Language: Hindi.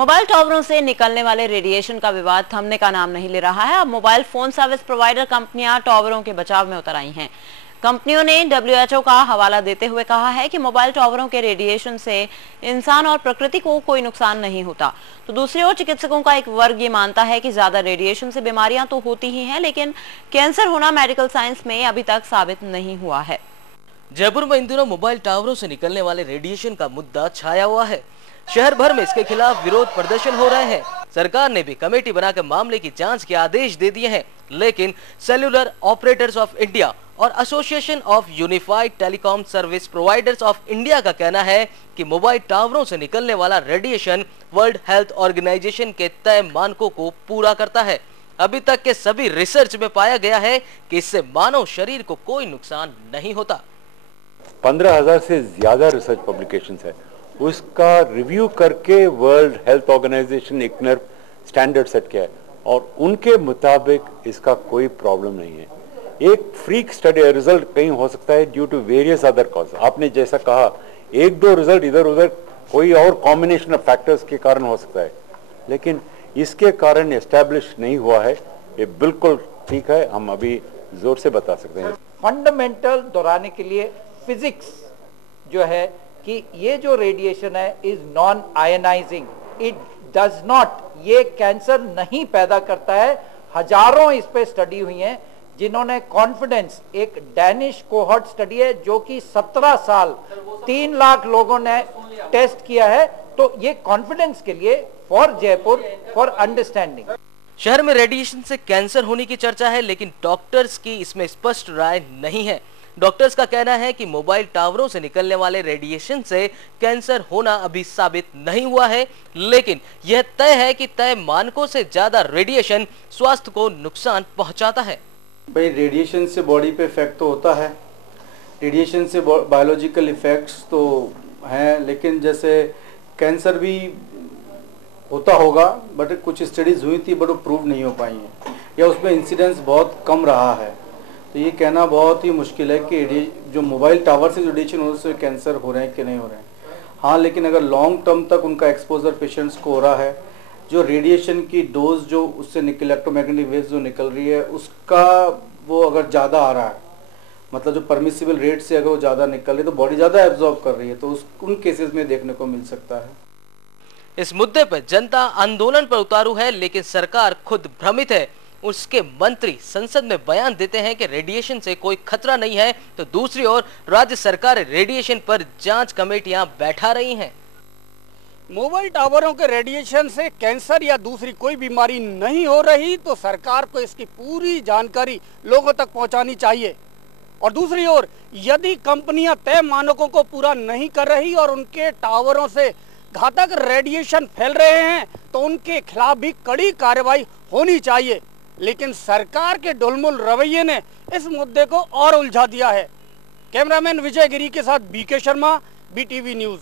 मोबाइल टावरों से निकलने वाले रेडिएशन का विवाद थमने का नाम नहीं ले रहा है। अब मोबाइल फोन सर्विस प्रोवाइडर कंपनियां टावरों के बचाव में उतर आई हैं। कंपनियों ने WHO का हवाला देते हुए कहा है कि मोबाइल टावरों के रेडिएशन से इंसान और प्रकृति को कोई नुकसान नहीं होता। तो दूसरी ओर चिकित्सकों का एक वर्ग ये मानता है कि ज्यादा रेडिएशन से बीमारियां तो होती ही हैं, लेकिन कैंसर होना मेडिकल साइंस में अभी तक साबित नहीं हुआ है। जयपुर में इन दिनों मोबाइल टावरों से निकलने वाले रेडिएशन का मुद्दा छाया हुआ है। शहर भर में इसके खिलाफ विरोध प्रदर्शन हो रहे हैं। सरकार ने भी कमेटी बनाकर मामले की जांच के आदेश दे दिए हैं, लेकिन सेल्युलर ऑपरेटर्स ऑफ इंडिया और association of unified telecom service providers of India का कहना है कि मोबाइल टावरों से निकलने वाला रेडिएशन वर्ल्ड हेल्थ ऑर्गेनाइजेशन के तय मानकों को पूरा करता है। अभी तक के सभी रिसर्च में पाया गया है कि इससे मानव शरीर को कोई नुकसान नहीं होता। 15,000 से ज्यादा रिसर्च पब्लिकेशंस है, उसका रिव्यू करके वर्ल्ड हेल्थ ऑर्गेनाइजेशन इग्नर स्टैंडर्ड सेट किया है और उनके मुताबिक इसका कोई प्रॉब्लम नहीं है। एक फ्रीक स्टडी रिजल्ट कहीं हो सकता है due to various other cause. आपने जैसा कहा, एक दो रिजल्ट इधर उधर कोई और कॉम्बिनेशन ऑफ फैक्टर्स के कारण हो सकता है, लेकिन इसके कारण एस्टैब्लिश नहीं हुआ है। ये बिल्कुल ठीक है, हम अभी जोर से बता सकते हैं। फंडामेंटल दोहराने के लिए फिजिक्स जो है कि ये जो रेडिएशन है is non ionising, it does not, ये कैंसर नहीं पैदा करता है। हजारों इस पे स्टडी हुई हैं जिन्होंने कॉन्फिडेंस, एक डैनिश कोहॉर्ट स्टडी है जो कि 17 साल 3 लाख लोगों ने टेस्ट किया है। तो ये कॉन्फिडेंस के लिए फॉर जयपुर, फॉर अंडरस्टैंडिंग। शहर में रेडिएशन से कैंसर होने की चर्चा है, लेकिन डॉक्टर्स की इसमें स्पष्ट राय नहीं है। डॉक्टर्स का कहना है कि मोबाइल टावरों से निकलने वाले रेडिएशन से कैंसर होना अभी साबित नहीं हुआ है, लेकिन यह तय है कि तय मानकों से ज्यादा रेडिएशन स्वास्थ्य को नुकसान पहुंचाता है। भाई रेडिएशन से बॉडी पे इफेक्ट तो होता है, रेडिएशन से बायोलॉजिकल इफेक्ट्स तो हैं, लेकिन जैसे कैंसर भी होता होगा, बट कुछ स्टडीज हुई थी बट वो प्रूव नहीं हो पाई हैं या उसमें इंसिडेंस बहुत कम रहा है। तो ये कहना बहुत ही मुश्किल है कि जो मोबाइल टावर से जो रेडिएशन हो उससे कैंसर हो रहे हैं कि नहीं हो रहे हैं। हाँ, लेकिन अगर लॉन्ग टर्म तक उनका एक्सपोजर पेशेंट्स को हो रहा है, जो रेडिएशन की डोज जो उससे इलेक्ट्रोमैग्नेटिक वेव्स जो निकल रही है उसका वो अगर ज़्यादा आ रहा है, मतलब जो परमिसिबल रेट से अगर वो ज़्यादा निकल रही है तो बॉडी ज़्यादा एब्जॉर्ब कर रही है, तो उन केसेस में देखने को मिल सकता है। इस मुद्दे पर जनता आंदोलन पर उतारू है, लेकिन सरकार खुद भ्रमित है। उसके मंत्री संसद में बयान देते हैं कि रेडिएशन से कोई खतरा नहीं है, तो दूसरी ओर राज्य सरकार रेडिएशन पर जांच कमेटियां बैठा रही हैं। मोबाइल टावरों के रेडिएशन से कैंसर या दूसरी कोई बीमारी नहीं हो रही, तो सरकार को इसकी पूरी जानकारी लोगों तक पहुंचानी चाहिए। और दूसरी ओर यदि कंपनियां तय मानकों को पूरा नहीं कर रही और उनके टावरों से घातक रेडिएशन फैल रहे हैं, तो उनके खिलाफ भी कड़ी कार्रवाई होनी चाहिए। लेकिन सरकार के ढुलमुल रवैये ने इस मुद्दे को और उलझा दिया है। कैमरामैन विजय गिरी के साथ BK शर्मा, BTV न्यूज।